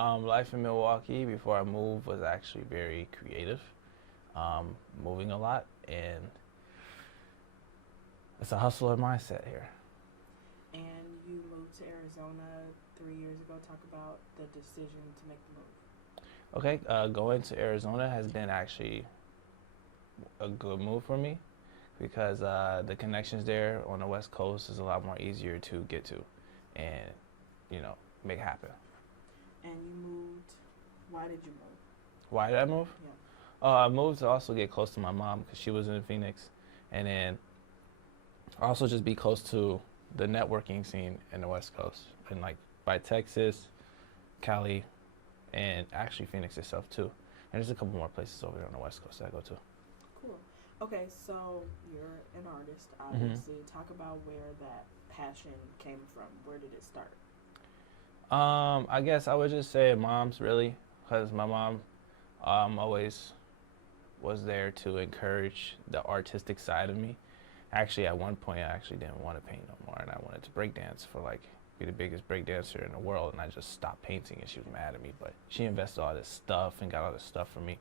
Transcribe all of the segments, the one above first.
Life in Milwaukee before I moved was actually very creative, moving a lot, and it's a hustler mindset here. And you moved to Arizona 3 years ago. Talk about the decision to make the move. Okay, going to Arizona has been actually a good move for me because the connections there on the West Coast is a lot more easier to get to, and make happen. And you moved. Why did you move? Why did I move? Yeah. I moved to also get close to my mom because she was in Phoenix, and then also just be close to the networking scene in the West Coast and like by Texas, Cali, and actually Phoenix itself too. And there's a couple more places over there on the West Coast that I go to. Cool. Okay, so you're an artist, Mm-hmm. obviously. Talk about where that passion came from. Where did it start? I guess I would just say mom's really, because my mom always was there to encourage the artistic side of me. Actually, at one point, I actually didn't want to paint no more, and I wanted to break dance for like be the biggest break dancer in the world, and I just stopped painting, and she was mad at me. But she invested all this stuff and got all this stuff for me,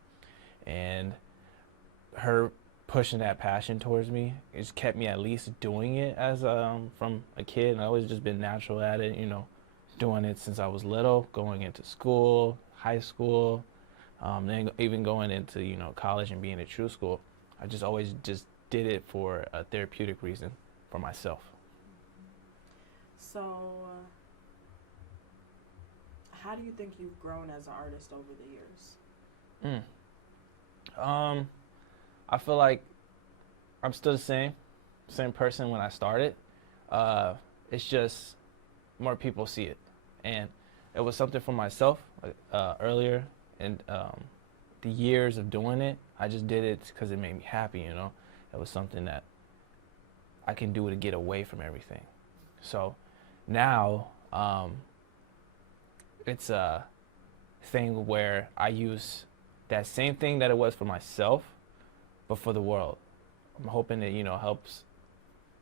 and her pushing that passion towards me, it just kept me at least doing it as from a kid, and I always just been natural at it, doing it since I was little, going into school, high school, then even going into college and being at true school. I just always just did it for a therapeutic reason for myself. So, how do you think you've grown as an artist over the years? I feel like I'm still the same person when I started. It's just more people see it, and it was something for myself earlier, and the years of doing it, I just did it because it made me happy. It was something that I can do to get away from everything. So now it's a thing where I use that same thing that it was for myself, but for the world. I'm hoping it, helps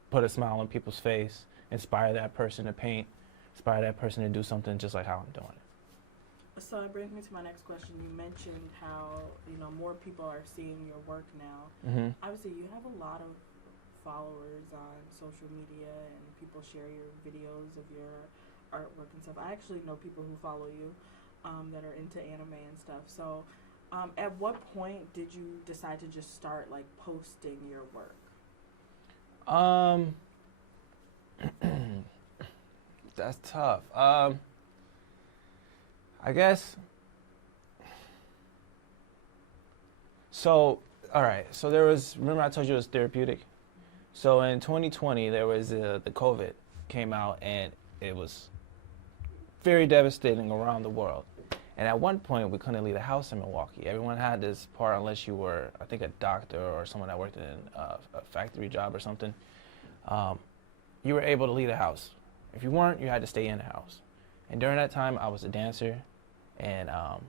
put a smile on people's face, inspire that person to paint, inspire that person to do something just like how I'm doing it. So it brings me to my next question. You mentioned how more people are seeing your work now. Mm-hmm. Obviously, you have a lot of followers on social media, and people share your videos of your artwork and stuff. I actually know people who follow you that are into anime and stuff. So, at what point did you decide to just start like posting your work? That's tough. I guess. So, all right. So remember I told you it was therapeutic? So in 2020, there was the COVID came out, and it was very devastating around the world. And at one point, we couldn't leave the house in Milwaukee. Everyone had this part, unless you were, I think, a doctor or someone that worked in a factory job or something. You were able to leave the house. If you weren't, you had to stay in the house. And during that time, I was a dancer, and I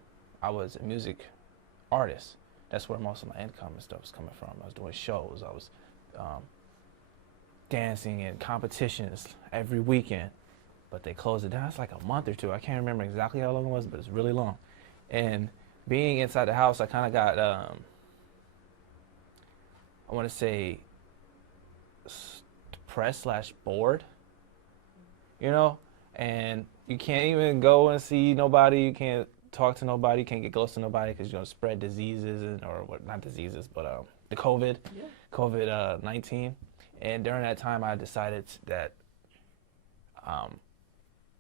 was a music artist. That's where most of my income and stuff was coming from. I was doing shows. I was dancing in competitions every weekend. But they closed it down. It's like a month or two. I can't remember exactly how long it was, but it's really long. And being inside the house, I kind of got, I want to say, depressed / bored, And you can't even go and see nobody. You can't talk to nobody. You can't get close to nobody because you're going to spread diseases, not diseases, but the COVID-19. And during that time, I decided that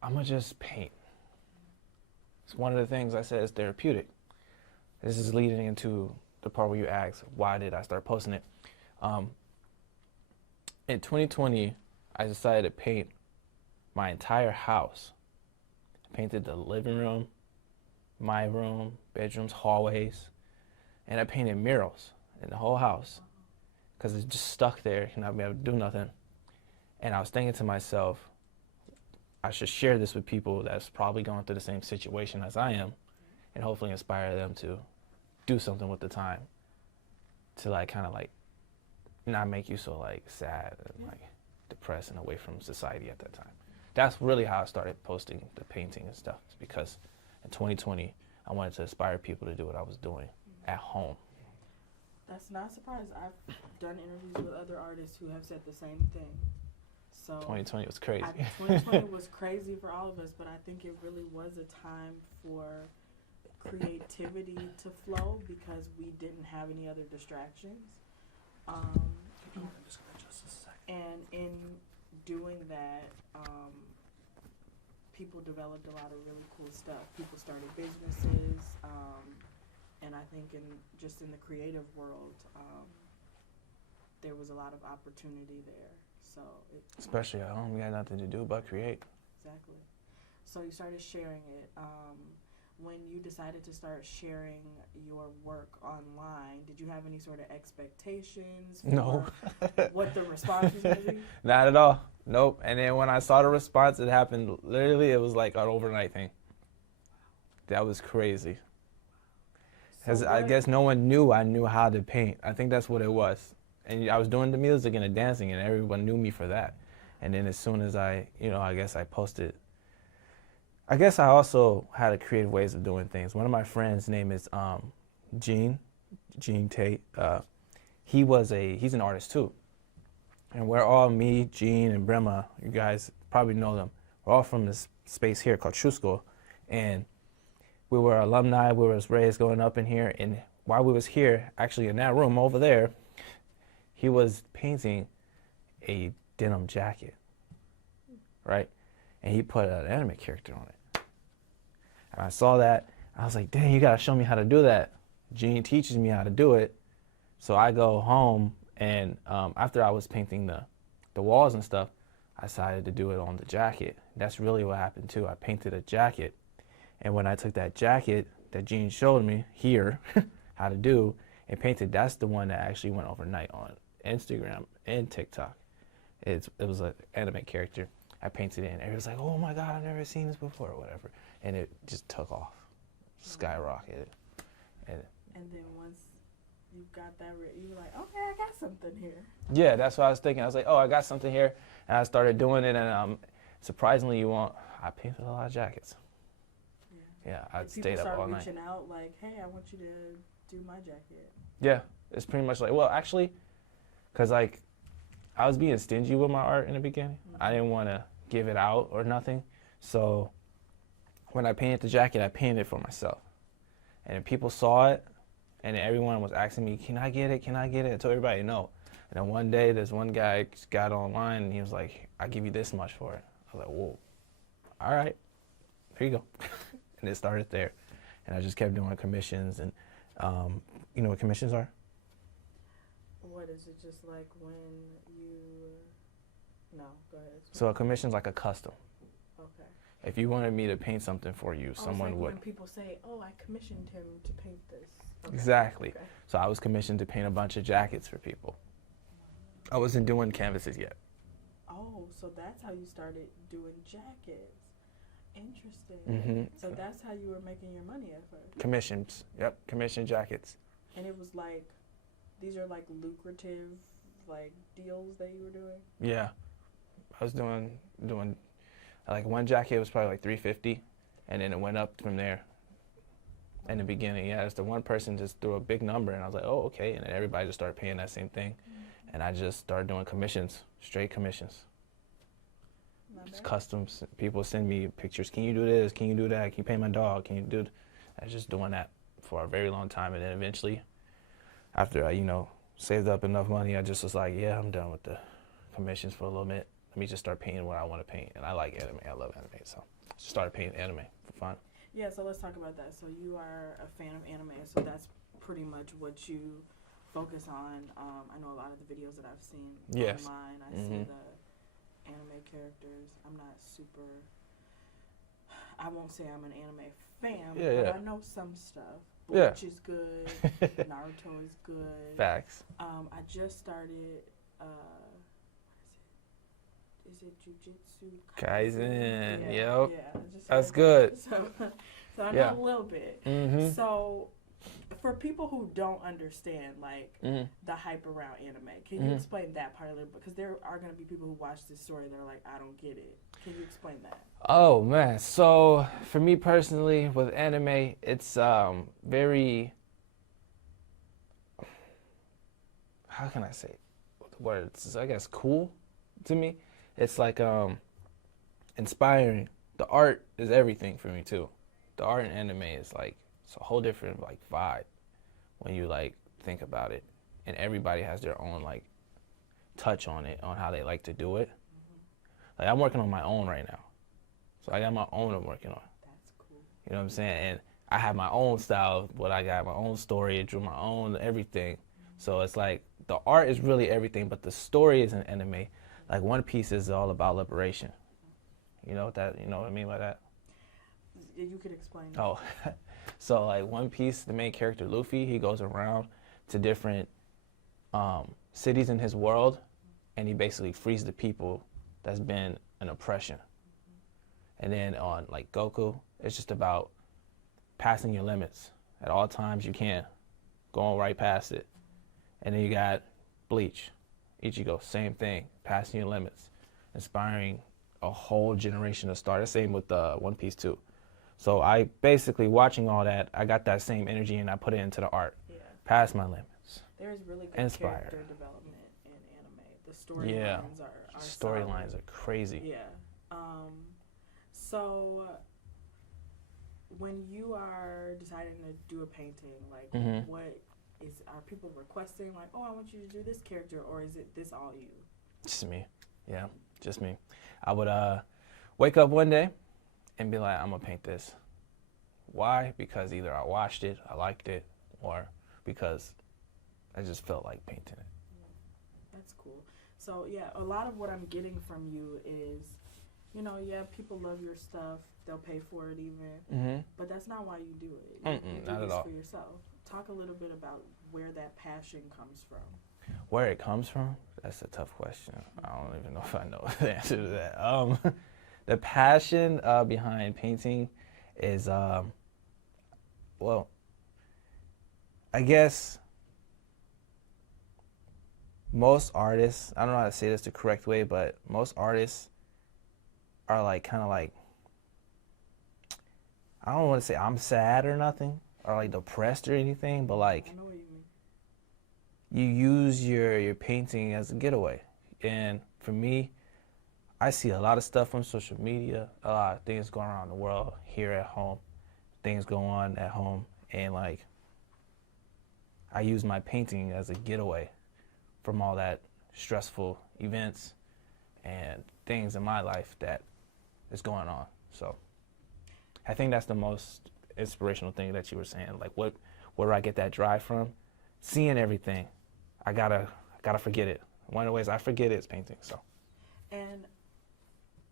I'm going to just paint. It's one of the things I said is therapeutic. This is leading into the part where you ask, why did I start posting it? In 2020, I decided to paint my entire house. I painted the living room, my room, bedrooms, hallways, and I painted murals in the whole house because it's just stuck there and I'd be able to do nothing. And I was thinking to myself, I should share this with people that's probably going through the same situation as I am, and hopefully inspire them to do something with the time to kind of not make you so sad and depressed and away from society at that time. That's really how I started posting the painting and stuff, because In 2020, I wanted to inspire people to do what I was doing at home. That's not a surprise. I've done interviews with other artists who have said the same thing. So 2020 was crazy. 2020 was crazy for all of us, but I think it really was a time for creativity to flow because we didn't have any other distractions. And in doing that, people developed a lot of really cool stuff. People started businesses, and I think in the creative world, there was a lot of opportunity there. So Especially at home, we had nothing to do but create. Exactly. So you started sharing it. When you decided to start sharing your work online, did you have any sort of expectations for No. what the response was going to be? Not at all. Nope. And then when I saw the response, it happened literally, it was like an overnight thing. That was crazy. Because I guess no one knew I knew how to paint. I think that's what it was. And I was doing the music and the dancing, and everyone knew me for that. And then as soon as I guess I posted, I guess I also had a creative ways of doing things. One of my friends' name is Gene Tate. He's an artist too. And we're all, me, Gene, and Brema, you guys probably know them. We're all from this space here called True School. And we were alumni, we were raised going up in here. And while we was here, actually in that room over there, he was painting a denim jacket, right? And he put an anime character on it. And I saw that, I was like, dang, you gotta show me how to do that. Gene teaches me how to do it. So I go home, and after I was painting the walls and stuff, I decided to do it on the jacket. That's really what happened too. I painted a jacket, and when I took that jacket that Gene showed me here how to do and painted, that's the one that actually went overnight on Instagram and TikTok. It was an anime character. I painted it, and everyone's like, oh my God, I've never seen this before, or whatever. And it just took off, skyrocketed. And then once you got that, you were like, okay, I got something here. Yeah, that's what I was thinking. I was like, oh, I got something here. And I started doing it, and surprisingly, I painted a lot of jackets. Yeah, I stayed up all night. People start reaching out like, hey, I want you to do my jacket. Yeah, it's pretty much like, well, actually, because like, I was being stingy with my art in the beginning. Mm-hmm. I didn't want to give it out or nothing. So when I painted the jacket, I painted it for myself. And then people saw it, and then everyone was asking me, can I get it? Can I get it? I told everybody no. And then one day, this one guy got online, and he was like, I'll give you this much for it. I was like, whoa, all right, here you go. And it started there. And I just kept doing commissions. And you know what commissions are? What is it, just like when you, no, go ahead. So a commission's like a custom. Okay. If you wanted me to paint something for you, someone like would. When people say, oh, I commissioned him to paint this. Okay. Exactly. Okay. So I was commissioned to paint a bunch of jackets for people. I wasn't doing canvases yet. Oh, so that's how you started doing jackets. Interesting. Mm-hmm. So that's how you were making your money at first? Commissions. Yep, commission jackets. And it was like, these are like lucrative like deals that you were doing? Yeah. I was doing like one jacket was probably like $350, and then it went up from there. In the beginning, yeah, it's the one person just threw a big number, and I was like, oh, okay, and then everybody just started paying that same thing. Mm-hmm. And I just started doing commissions, straight commissions. Just customs. People send me pictures. Can you do this? Can you do that? Can you paint my dog? Can you do? I was just doing that for a very long time, and then eventually, after I, saved up enough money, I just was like, yeah, I'm done with the commissions for a little bit. Let me just start painting what I want to paint, and I like anime. I love anime, so just started painting anime for fun. Yeah, so let's talk about that. So you are a fan of anime, so that's pretty much what you focus on. I know a lot of the videos that I've seen online. I see the anime characters. I'm not super, I won't say I'm an anime fan, but I know some stuff. Bleach is good. Naruto is good. Facts. I just started, is it Jujutsu Kaisen? Yeah, That's good. So I know a little bit. Mm-hmm. So For people who don't understand, like, Hmm. the hype around anime, can you explain that part a little bit? Because there are going to be people who watch this story that are like, I don't get it. Can you explain that? Oh man, so for me personally, with anime, it's very, how can I say it? The words? I guess cool to me. It's like inspiring. The art is everything for me too. The art in anime is like it's a whole different like vibe when you like think about it, and everybody has their own like touch on it, on how they like to do it. Like I'm working on my own right now, so I got my own I'm working on. That's cool. You know what I'm saying? And I have my own style, but I got my own story, I drew my own everything. So it's like the art is really everything, but the story is an anime. Like One Piece is all about liberation. You know what that? You know what I mean by that? You could explain that. Oh, so like One Piece, the main character Luffy, he goes around to different cities in his world, and he basically frees the people that's been an oppression. And then on like Goku, it's just about passing your limits at all times you can, going right past it. And then you got Bleach, Ichigo, same thing, passing your limits, inspiring a whole generation to start. The same with One Piece too. So I basically watching all that, I got that same energy and I put it into the art. Yeah. Pass my limits. There's really good Inspire. character development in anime. The storylines Yeah. are Storylines solid. are crazy. Yeah. So when you are deciding to do a painting, like what is are people requesting like, oh, I want you to do this character, or is it this all you? Just me. Yeah, just me. I would wake up one day and be like, I'm gonna paint this. Why? Because either I watched it, I liked it, or because I just felt like painting it. That's cool. So yeah, a lot of what I'm getting from you is, you know, yeah, people love your stuff. They'll pay for it even, but that's not why you do it. You do Not at this all. for yourself. Talk a little bit about where that passion comes from. Where it comes from? That's a tough question. I don't even know if I know the answer to that. The passion behind painting is, well, I guess most artists, I don't know how to say this the correct way, but most artists are like kind of like, I don't want to say I'm sad or nothing, or like depressed or anything, but like I know what you mean. you use your painting as a getaway. And for me, I see a lot of stuff on social media, a lot of things going around the world, here at home, things go on at home, and like I use my painting as a getaway from all that stressful events and things in my life that is going on. So I think that's the most inspirational thing that you were saying. Like where do I get that drive from? Seeing everything. I gotta forget it. One of the ways I forget it is painting. So. And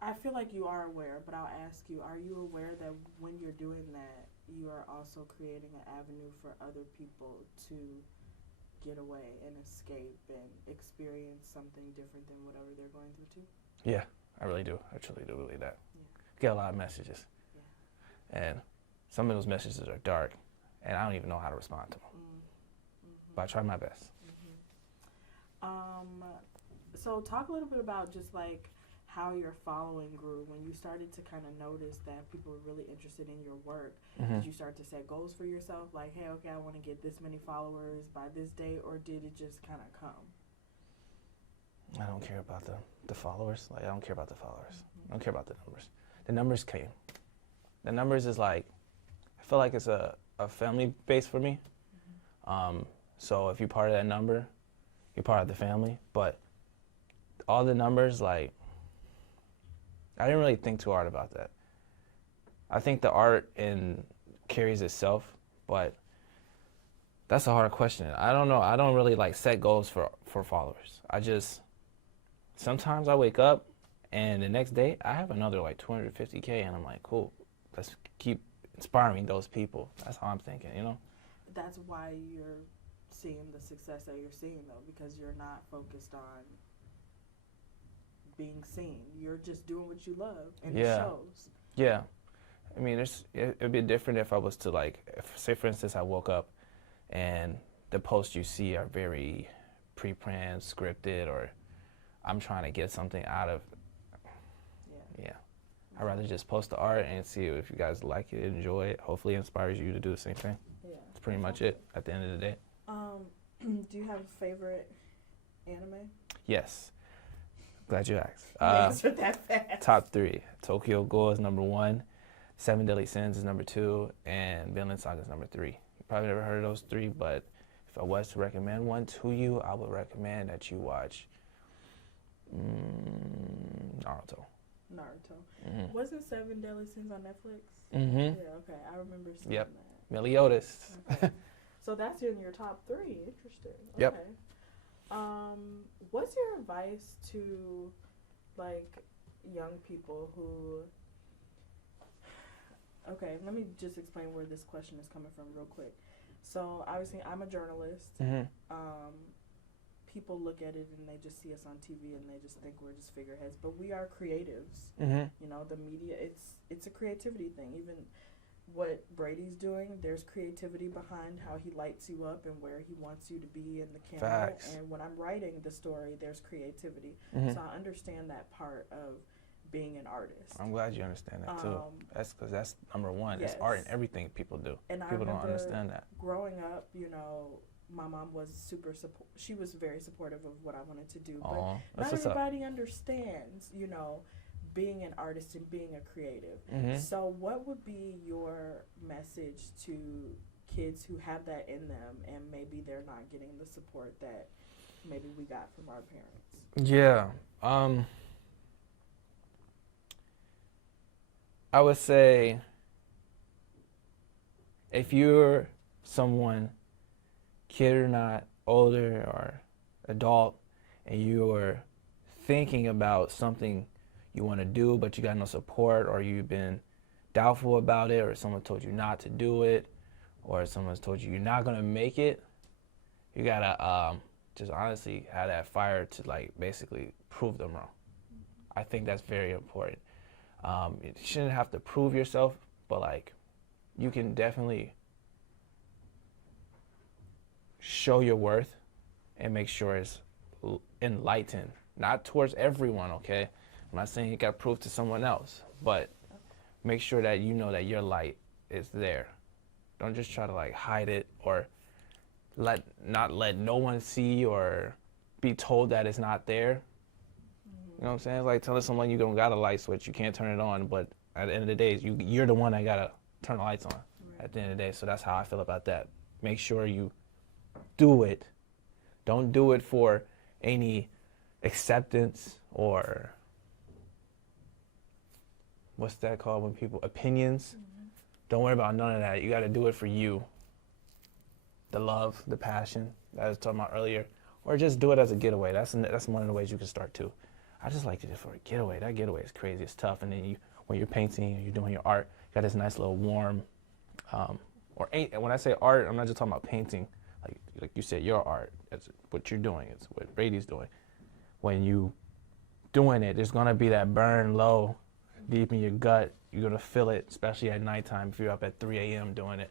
I feel like you are aware, but I'll ask you, are you aware that when you're doing that, you are also creating an avenue for other people to get away and escape and experience something different than whatever they're going through too? Yeah, I really do. I truly do believe that. Yeah. Get a lot of messages. Yeah. And some of those messages are dark, and I don't even know how to respond to them. But I try my best. So talk a little bit about just like how your following grew when you started to kind of notice that people were really interested in your work. Did you start to set goals for yourself, like, hey, okay, I want to get this many followers by this date, or did it just kind of come? I don't care about the followers. Like I don't care about the followers. I don't care about the numbers. The numbers came. The numbers is like, I feel like it's a family base for me. So if you're part of that number, you're part of the family. But all the numbers, like, I didn't really think too hard about that. I think the art carries itself, but that's a hard question. I don't know. I don't really like set goals for followers. Sometimes I wake up and the next day I have another like 250K and I'm like, cool, let's keep inspiring those people. That's how I'm thinking, you know? That's why you're seeing the success that you're seeing, though, because you're not focused on being seen. You're just doing what you love, and it shows. Yeah. I mean, it'd be different if I was to, like, say, for instance, I woke up and the posts you see are very pre-planned, scripted, or I'm trying to get something out of. Yeah. I'd rather just post the art and see if you guys like it, enjoy it. Hopefully it inspires you to do the same thing. Yeah. That's pretty much it at the end of the day. Do you have a favorite anime? Yes. Glad you asked. You answered that fast. Top 3. Tokyo Ghoul is number 1. 7 Deadly Sins is number 2. And Vinland Saga is number 3. You probably never heard of those 3, but if I was to recommend one to you, I would recommend that you watch Naruto. Naruto. Wasn't 7 Deadly Sins on Netflix? Mm-hmm. Yeah, okay. I remember seeing that. Meliodas. Okay. So that's in your top 3. Interesting. Okay. Yep. What's your advice to, like, young people who... Okay, let me just explain where this question is coming from real quick. So, obviously, I'm a journalist. Mm-hmm. People look at it and they just see us on TV and they just think we're just figureheads. But we are creatives. Mm-hmm. You know, the media, it's a creativity thing. Even what Brady's doing, there's creativity behind how he lights you up and where he wants you to be in the camera. Facts. And when I'm writing the story, there's creativity. Mm-hmm. So I understand that part of being an artist. I'm glad you understand that too. That's because that's number 1. Yes. It's art in everything people do. And People I don't understand that. growing up, you know, my mom was she was very supportive of what I wanted to do. Aww, but not everybody understands, you know, being an artist and being a creative. Mm-hmm. So what would be your message to kids who have that in them and maybe they're not getting the support that maybe we got from our parents? Yeah. I would say if you're someone, kid or not, older or adult, and you're thinking about something you want to do but you got no support, or you've been doubtful about it, or someone told you not to do it, or someone's told you you're not going to make it, you got to just honestly have that fire to, like, basically prove them wrong. I think that's very important. You shouldn't have to prove yourself, but, like, you can definitely show your worth and make sure it's enlightened. Not towards everyone, okay? I'm not saying you got to prove to someone else, but make sure that you know that your light is there. Don't just try to, like, hide it or not let no one see or be told that it's not there. You know what I'm saying? It's like telling someone you don't got a light switch, you can't turn it on, but at the end of the day, you're the one that got to turn the lights on at the end of the day. So that's how I feel about that. Make sure you do it. Don't do it for any acceptance or what's that called when people, opinions. Don't worry about none of that. You got to do it for you. The love, the passion that I was talking about earlier. Or just do it as a getaway. That's one of the ways you can start too. I just like to do it for a getaway. That getaway is crazy. It's tough. And then when you're painting, you're doing your art, you got this nice little warm, and when I say art, I'm not just talking about painting. Like you said, your art. That's what you're doing. It's what Brady's doing. When you doing it, there's gonna be that burn low, deep in your gut. You're gonna feel it, especially at nighttime if you're up at 3 a.m. doing it.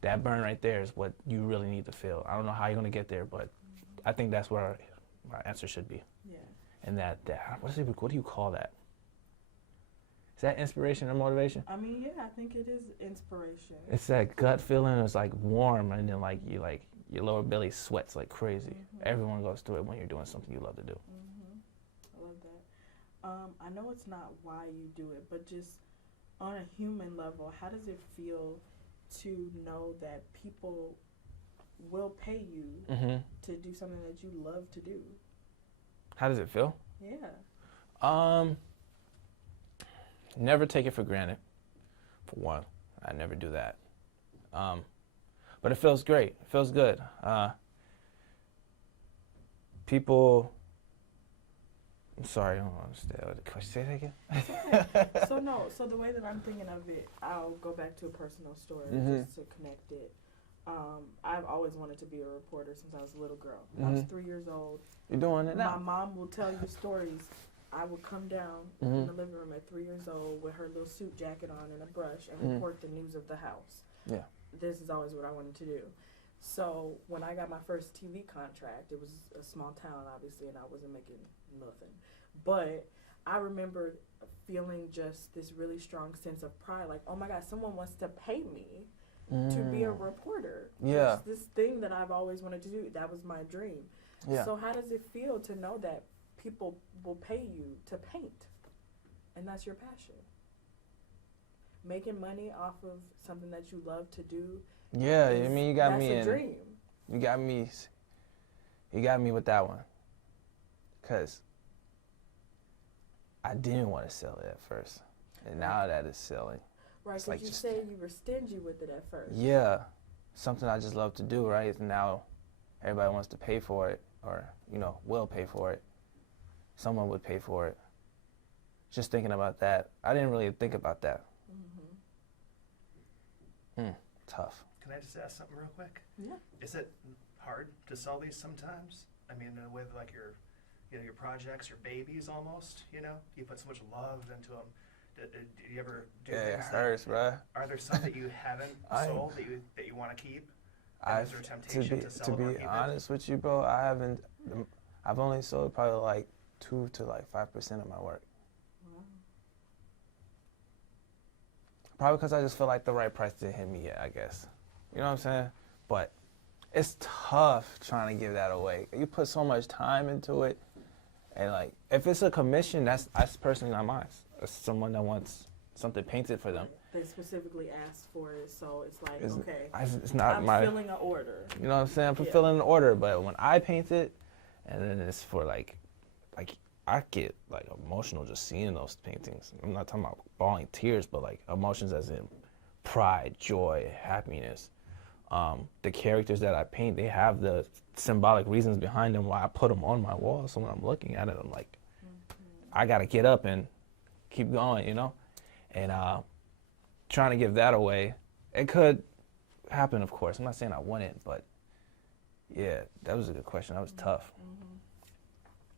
That burn right there is what you really need to feel. I don't know how you're gonna get there, but I think that's where our answer should be. Yeah. And what do you call that? Is that inspiration or motivation? I mean, yeah, I think it is inspiration. It's that gut feeling. It's like warm, and then your lower belly sweats like crazy. Mm-hmm. Everyone goes through it when you're doing something you love to do. Mm-hmm. I love that. I know it's not why you do it, but just on a human level, how does it feel to know that people will pay you to do something that you love to do? How does it feel? Yeah. Never take it for granted. For one, I never do that. But it feels great. It feels good. People. I'm sorry, I don't understand. Can I say that again? So the way that I'm thinking of it, I'll go back to a personal story just to connect it. I've always wanted to be a reporter since I was a little girl. I was 3 years old. You're doing it now. My mom will tell you stories. I would come down in the living room at 3 years old with her little suit jacket on and a brush and report the news of the house. Yeah. This is always what I wanted to do. So when I got my first TV contract, it was a small town, obviously, and I wasn't making nothing. But I remember feeling just this really strong sense of pride, like, oh my God, someone wants to pay me to be a reporter. Yeah. It's this thing that I've always wanted to do. That was my dream. Yeah. So how does it feel to know that people will pay you to paint, and that's your passion? Making money off of something that you love to do. Yeah, I mean, you got me in. That's a dream. You got me with that one. Because I didn't want to sell it at first. And now that it's selling. Right, because you say you were stingy with it at first. Yeah, something I just love to do, right? And now everybody wants to pay for it, or, will pay for it. Someone would pay for it. Just thinking about that. I didn't really think about that. Tough. Can I just ask something real quick? Yeah. Is it hard to sell these sometimes? I mean, with like your projects, your babies almost, You put so much love into them. Do you ever do Yeah, it things hurts, bruh. Are there some that you haven't sold that you want to keep? Is there a temptation to sell them or To keep be it? honest with you, bro, I've only sold probably like 2 to like 5% of my work. Wow. Probably because I just feel like the right price didn't hit me yet, I guess. You know what I'm saying? But it's tough trying to give that away. You put so much time into it, and like, if it's a commission, that's personally not mine. It's someone that wants something painted for them. They specifically asked for it, so it's like, okay, It's not I'm my. filling an order. You know what I'm saying? I'm Yeah. fulfilling an order, but when I paint it, and then it's for like I get like emotional just seeing those paintings. I'm not talking about bawling tears, but like emotions as in pride, joy, happiness. The characters that I paint, they have the symbolic reasons behind them why I put them on my wall. So when I'm looking at it, I'm like, I gotta get up and keep going, And trying to give that away, it could happen, of course. I'm not saying I want it, but yeah, that was a good question. That was tough.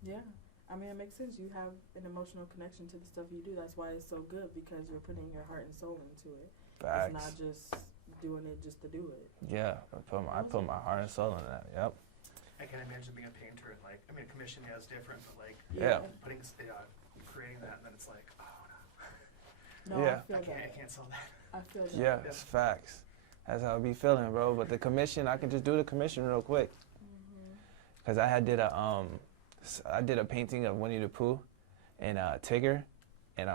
Yeah. I mean, it makes sense. You have an emotional connection to the stuff you do. That's why it's so good, because you're putting your heart and soul into it. Facts. It's not just doing it just to do it. Yeah, I put my heart and soul in that. Yep. I can imagine being a painter and like, I mean, a commission is different, but like, Yeah. putting, creating that, and then it's like, oh No, Yeah. I no, feel that. I can't sell that. I feel that. Yeah, it's facts. That's how I be feeling, bro. But the commission, I can just do the commission real quick. Cause I did a painting of Winnie the Pooh and Tigger, and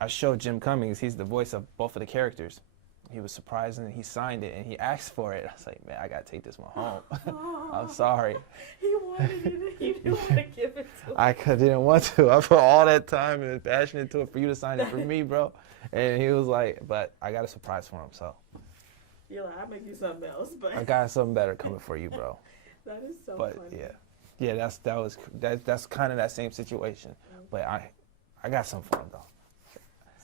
I showed Jim Cummings. He's the voice of both of the characters. He was surprised and he signed it and he asked for it. I was like, man, I gotta take this one home. I'm sorry. He wanted it. He didn't want to give it to him. I didn't want to. I put all that time and passion into it for you to sign it for me, bro. And he was like, but I got a surprise for him, so. You're like, I'll make you something else, but I got something better coming for you, bro. that is so But funny. yeah, that's kind of that same situation. But I got something for him though.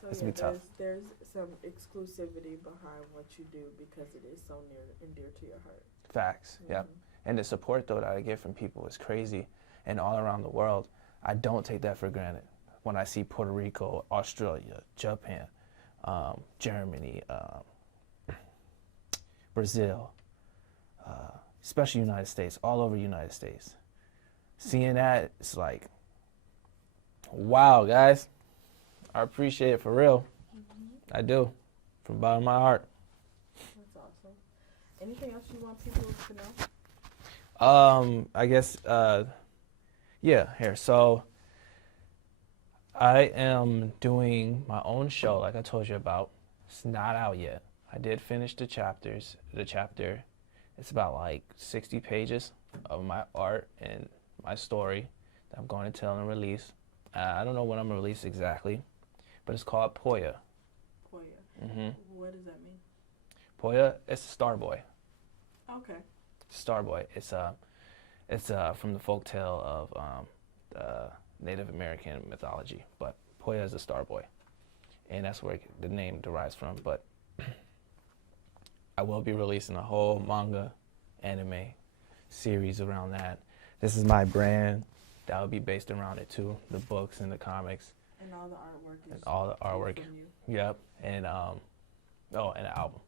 So It's gonna be tough. there's some exclusivity behind what you do because it is so near and dear to your heart. Facts. Yep. And the support though that I get from people is crazy, and all around the world. I don't take that for granted. When I see Puerto Rico, Australia, Japan, Germany, Brazil, especially United States, all over United States. Seeing that, it's like, wow, guys. I appreciate it for real. I do, from the bottom of my heart. That's awesome. Anything else you want people to know? I guess, yeah, here. So I am doing my own show, like I told you about. It's not out yet. I did finish the chapter. It's about like 60 pages of my art and my story that I'm going to tell and release. I don't know when I'm going to release exactly, but it's called Poya. Poya. What does that mean? Poya, it's a star boy. Okay. Star boy. It's from the folktale of the Native American mythology, but Poya is a star boy, and that's where the name derives from. But I will be releasing a whole manga, anime series around that. This is my brand. That will be based around it too. The books and the comics. And all the artwork is And all the artwork. from you. Yep. And and an album.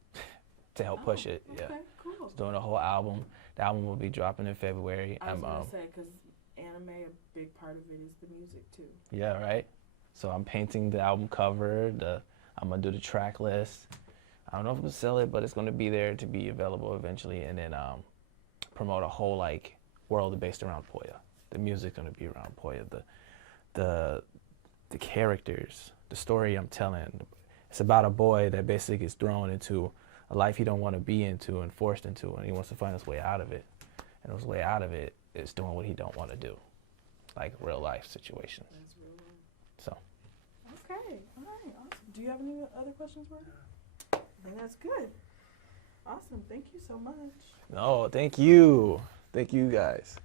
to help push it. Okay, Yeah, cool. just doing a whole album. The album will be dropping in February. I was gonna say, because anime, a big part of it is the music too. Yeah, right. So I'm painting the album cover. I'm gonna do the track list. I don't know if I'm gonna sell it, but it's gonna be there to be available eventually, and then promote a whole like world based around Poya. The music's gonna be around Poya. The characters, the story I'm telling. It's about a boy that basically gets thrown into a life he don't want to be into and forced into, and he wants to find his way out of it. And his way out of it is doing what he don't want to do, like real life situations. That's real life. So. Okay, all right, awesome. Do you have any other questions, Marty? I think that's good. Awesome, thank you so much. No, thank you. Thank you guys.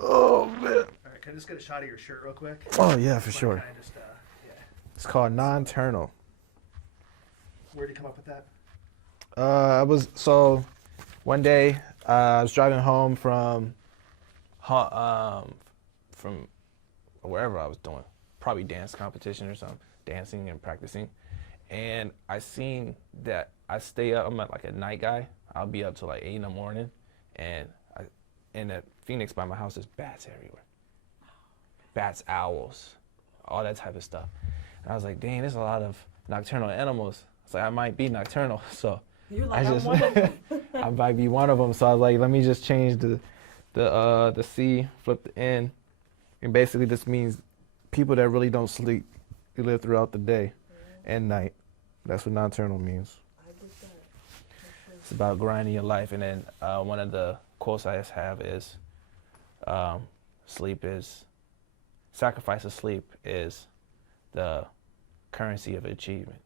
Oh, man. All right, can I just get a shot of your shirt real quick? Oh, yeah, for Like, sure. kinda just, yeah. It's called Non-Ternal. Where'd you come up with that? One day, I was driving home from wherever I was doing, probably dance competition or something, dancing and practicing. And I seen that I stay up, I'm like a night guy. I'll be up till like 8 in the morning. And in at Phoenix by my house, there's bats everywhere. Bats, owls, all that type of stuff. And I was like, dang, there's a lot of nocturnal animals. It's like, I might be nocturnal. So You're like, I I'm just, one of them. I might be one of them. So I was like, let me just change the C, flip the N. And basically this means people that really don't sleep. You live throughout the day and night. That's what nocturnal means. I get that. It's about grinding your life. And then one of the quotes I have is, sacrifice of sleep is the currency of achievement.